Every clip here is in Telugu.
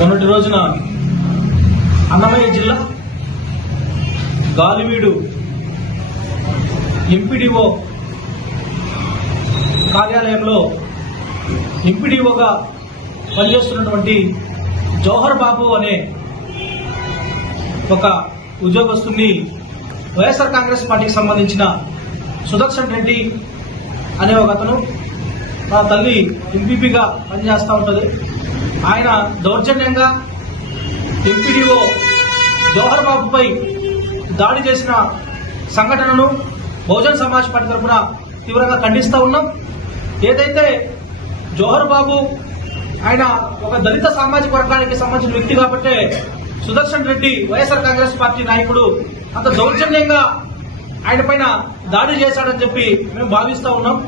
రోజున అన్నమయ్య జిల్లా గాలివీడు ఎంపీడీఓ కార్యాలయంలో ఎంపీడీఓగా పనిచేస్తున్నటువంటి జోహర్ బాబు అనే ఒక ఉద్యోగస్తుని వైఎస్ఆర్ కాంగ్రెస్ పార్టీకి సంబంధించిన సుదర్శన్ రెడ్డి అనే ఒక అతను తన తల్లి ఎంపీపీగా పనిచేస్తూ ఉంటుంది. ఆయన దౌర్జన్యంగా ఎంపీడీఓ జవహర్ బాబుపై దాడి చేసిన సంఘటనను బహుజన్ సమాజ్ పార్టీ తరఫున తీవ్రంగా ఖండిస్తూ ఉన్నాం. ఏదైతే జోహర్ బాబు ఆయన ఒక దళిత సామాజిక వర్గానికి సంబంధించిన వ్యక్తి కాబట్టి Sudarshan Reddy YSR Congress party నాయకుడు అంత దౌర్జన్యంగా ఆయన పైన దాడి చేశాడని చెప్పి మేము భావిస్తూ ఉన్నాం.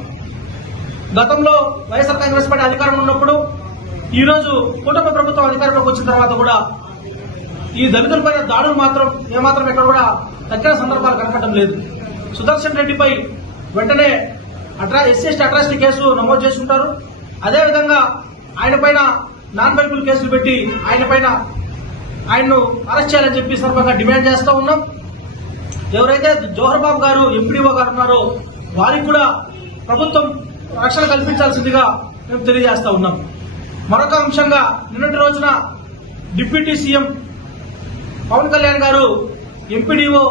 గతంలో వైఎస్ఆర్ కాంగ్రెస్ పార్టీ అధికారంలో ఉన్నప్పుడు ఈరోజు కుటుంబ ప్రభుత్వం అధికారంలోకి వచ్చిన తర్వాత కూడా ఈ దళితులపై దాడులు మాత్రం ఏమాత్రం ఎక్కడ కూడా తగ్గిన సందర్భాలు కనపడడం లేదు. సుదర్శన్ రెడ్డిపై వెంటనే అట్రా ఎస్సీ అట్రాసిటీ కేసు నమోదు చేసుకుంటారు అదేవిధంగా ఆయన పైన నాన్ బైబుల్ కేసులు పెట్టి ఆయన పైన ఆయన్ను అరెస్ట్ చేయాలని చెప్పి సందర్భంగా డిమాండ్ చేస్తూ ఉన్నాం. ఎవరైతే జోహర్ బాబు గారు ఎంపీడీఓ గారు ఉన్నారో వారికి కూడా ప్రభుత్వం రక్షణ కల్పించాల్సిందిగా మేము తెలియజేస్తా ఉన్నాం. మరొక అంశంగా నిన్నటి రోజున డిప్యూటీ సీఎం పవన్ కళ్యాణ్ గారు ఎంపీడీఓ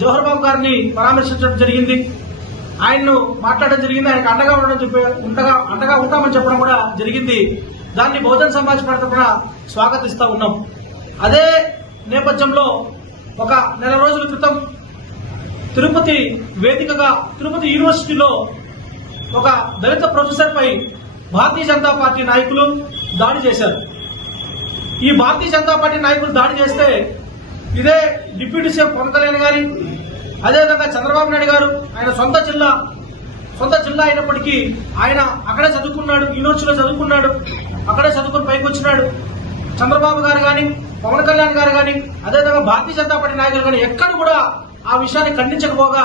జవహర్ బాబు గారిని పరామర్శించడం జరిగింది. ఆయన్ను మాట్లాడడం జరిగింది. ఆయనకు అండగా ఉండడం చెప్పి ఉంటగా అండగా ఉంటామని చెప్పడం కూడా జరిగింది. దాన్ని బహుజన్ సమాజ్ పార్టీ తరఫున స్వాగతిస్తూ ఉన్నాం. అదే నేపథ్యంలో ఒక నెల రోజుల క్రితం తిరుపతి వేదికగా తిరుపతి యూనివర్సిటీలో ఒక దళిత ప్రొఫెసర్ పై భారతీయ జనతా పార్టీ నాయకులు దాడి చేశారు. ఈ భారతీయ జనతా పార్టీ నాయకులు దాడి చేస్తే ఇదే డిప్యూటీ సీఎం పవన్ కళ్యాణ్ గారి అదేవిధంగా చంద్రబాబు నాయుడు గారు ఆయన సొంత జిల్లా సొంత జిల్లా అయినప్పటికీ ఆయన అక్కడే చదువుకున్నాడు యూనివర్సిటీలో చదువుకున్నాడు అక్కడే చదువుకుని పైకి వచ్చినాడు. చంద్రబాబు గారు కానీ పవన్ కళ్యాణ్ గారు కానీ అదేవిధంగా భారతీయ జనతా పార్టీ నాయకులు కానీ ఎక్కడ కూడా ఆ విషయాన్ని ఖండించకపోగా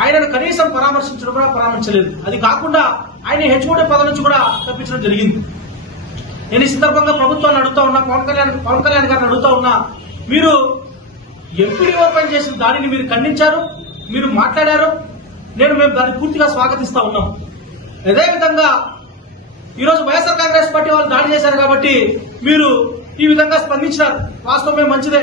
ఆయనను కనీసం పరామర్శించడం కూడా పరామర్శలేదు. అది కాకుండా ఆయన హెచ్ఓడి పదవి నుంచి కూడా తప్పించడం జరిగింది. నేను ఈ సందర్భంగా ప్రభుత్వాన్ని అడుగుతా ఉన్నా పవన్ కళ్యాణ్ పవన్ కళ్యాణ్ గారిని అడుగుతా ఉన్నా మీరు ఎంపీడీఓ పని చేసిన దానిని మీరు ఖండించారు మీరు మాట్లాడారు నేను మేము దాన్ని పూర్తిగా స్వాగతిస్తా ఉన్నాం. అదేవిధంగా ఈరోజు వైఎస్ఆర్ కాంగ్రెస్ పార్టీ వాళ్ళు దాడి చేశారు కాబట్టి మీరు ఈ విధంగా స్పందించినారు. వాస్తవమే మంచిదే.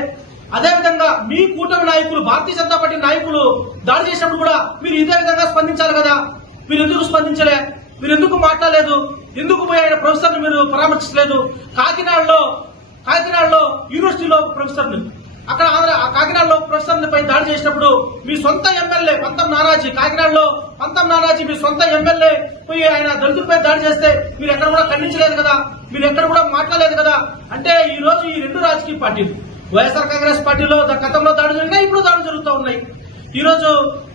అదేవిధంగా మీ కూటమి నాయకులు భారతీయ జనతా పార్టీ నాయకులు దాడి చేసినప్పుడు కూడా మీరు ఇదే విధంగా స్పందించాలి కదా? మీరు ఎందుకు స్పందించలే? మీరు ఎందుకు మాట్లాడలేదు? ఎందుకు పోయి ఆయన ప్రొఫెసర్ని మీరు పరామర్శించలేదు? కాకినాడలో కాకినాడలో యూనివర్సిటీలో ప్రొఫెసర్ని అక్కడ ఆంధ్ర- ఆ కాకినాడలో ప్రొఫెసర్ని పై దాడి చేసినప్పుడు మీ సొంత ఎమ్మెల్యే పంతం నారాజీ కాకినాడలో పంతం నారాజీ మీ సొంత ఎమ్మెల్యే పోయి ఆయన దళితులపై దాడి చేస్తే మీరు ఎక్కడ కూడా ఖండించలేదు కదా? మీరు ఎక్కడ కూడా మాట్లాడలేదు కదా? అంటే ఈ రోజు ఈ రెండు రాజకీయ పార్టీలు వైఎస్ఆర్ కాంగ్రెస్ పార్టీలో గతంలో దాడి జరిగినాయి ఇప్పుడు దాడులు జరుగుతూ ఉన్నాయి. ఈరోజు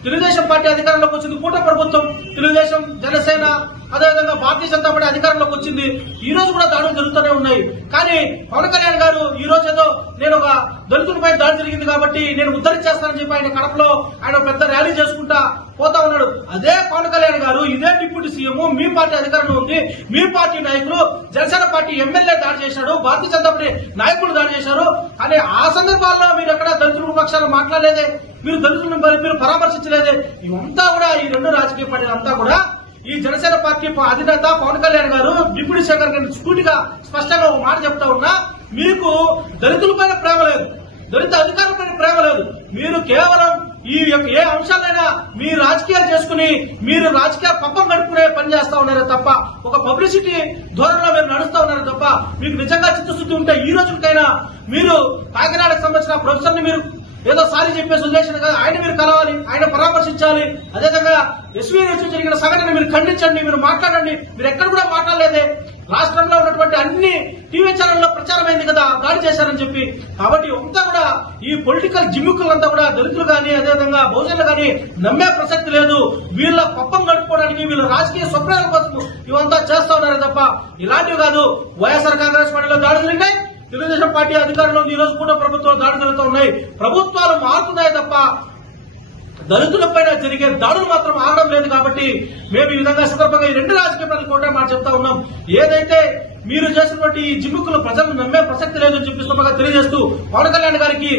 తెలుగుదేశం పార్టీ అధికారంలోకి వచ్చింది కూట ప్రభుత్వం. తెలుగుదేశం జనసేన అదేవిధంగా భారతీయ జనతా పార్టీ అధికారంలోకి వచ్చింది. ఈ రోజు కూడా దాడులు జరుగుతూనే ఉన్నాయి. కానీ పవన్ కళ్యాణ్ గారు ఈ రోజు ఏదో నేను ఒక దళితులపై దాడి జరిగింది కాబట్టి నేను ఉద్ధరించేస్తానని చెప్పి ఆయన కడపలో ఆయన ఒక పెద్ద ర్యాలీ చేసుకుంటా పోతా ఉన్నాడు. అదే పవన్ కళ్యాణ్ గారు ఇదే డిప్యూటీ సీఎం మీ పార్టీ అధికారంలో ఉంది. మీ పార్టీ నాయకులు జనసేన పార్టీ ఎమ్మెల్యే దాడి చేశాడు భారతీయ జనతా పార్టీ నాయకులు దాడి చేశారు. కానీ ఆ సందర్భాల్లో మీరు ఎక్కడ దళితుల పక్షాలు మాట్లాడలేదే? మీరు దళితులను మీరు పరామర్శించలేదే? ఇవంతా కూడా ఈ రెండు రాజకీయ పార్టీలు అంతా కూడా ఈ జనసేన పార్టీ అధినేత పవన్ కళ్యాణ్ గారు డిప్యూటీ శంకర్ గారిని స్కూటిగా స్పష్టంగా ఒక మాట చెప్తా ఉన్నా మీకు దళితులపైన ప్రేమ లేదు. దళిత అధికారుల పైన ప్రేమ లేదు. మీరు కేవలం ఈ యొక్క ఏ అంశాలైనా మీ రాజకీయాలు చేసుకుని మీరు రాజకీయ పప్పం గడుపుకునే పని చేస్తా ఉన్నారే తప్ప ఒక పబ్లిసిటీ ధోరణిలో మీరు నడుస్తా ఉన్నారే తప్ప మీకు నిజంగా చిత్తశుద్ధి ఉంటే ఈ రోజుకైనా మీరు కాకినాడకు సంబంధించిన ప్రొఫెసర్ని మీరు ఏదో సారి చెప్పేసి ఉద్దేశం కదా. ఆయన మీరు కలవాలి ఆయన పరామర్శించాలి. అదేవిధంగా ఎస్వీ జరిగిన సంఘటన మీరు ఖండించండి మీరు మాట్లాడండి. మీరు ఎక్కడ కూడా మాట్లాడలేదే. రాష్ట్రంలో ఉన్నటువంటి అన్ని టీవీ ఛానల్లో ప్రచారమైంది కదా దాడి చేశారని చెప్పి. కాబట్టి అంతా కూడా ఈ పొలిటికల్ జిమ్ముకులంతా కూడా దళితులు కానీ అదేవిధంగా బహుజనులు కానీ నమ్మే ప్రసక్తి లేదు. వీళ్ళ పప్పం గడుపుకోవడానికి వీళ్ళ రాజకీయ స్వప్నాల కోసం ఇవంతా చేస్తా ఉన్నారు తప్ప ఇలాంటివి కాదు. వైఎస్ఆర్ కాంగ్రెస్ పార్టీలో దాడులు జరిగినాయి. తెలుగుదేశం పార్టీ అధికారంలో ఈ రోజు కూడా ప్రభుత్వం దాడి జరుగుతూ ఉన్నాయి. ప్రభుత్వాలు మారుతున్నాయి తప్ప దళితులపైన జరిగే దాడులు మాత్రం ఆగడం లేదు కాబట్టి మేము ఈ విధంగా సందర్భంగా ఈ రెండు రాజకీయ పార్టీలు కూడా మాట చెప్తా ఉన్నాం. ఏదైతే మీరు చేసినటువంటి ఈ జిమ్ముకులు ప్రజలు నమ్మే ప్రసక్తి లేదని చెప్పి సందర్భంగా తెలియజేస్తూ పవన్ కళ్యాణ్ గారికి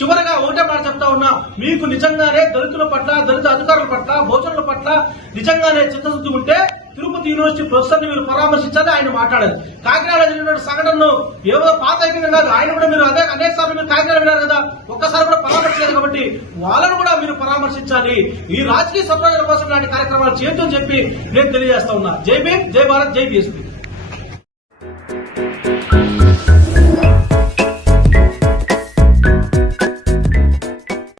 చివరగా ఒకటే మాట చెప్తా ఉన్నా. మీకు నిజంగానే దళితుల పట్ల దళిత అధికారుల పట్ల భోజనుల పట్ల నిజంగానే చిత్తశుద్ధి ఉంటే తిరుపతి యూనివర్సిటీ ప్రొఫెసర్ని మీరు పరామర్శించాలి ఆయన మాట్లాడారు కాకినాడ జరిగినటువంటి సంఘటనను ఏవో పాత అయిపోయింది కాదు ఆయన కూడా మీరు అదే అనేక సార్లు మీరు కాకినాడ విన్నారు కదా ఒక్కసారి కూడా పరామర్శించారు కాబట్టి వాళ్ళను కూడా మీరు పరామర్శించాలి. ఈ రాజకీయ స్వప్నాల కోసం లాంటి కార్యక్రమాలు చేయొద్దని చెప్పి నేను తెలియజేస్తా ఉన్నా. జై భీమ్ జై భారత్ జై బీఎస్పీ.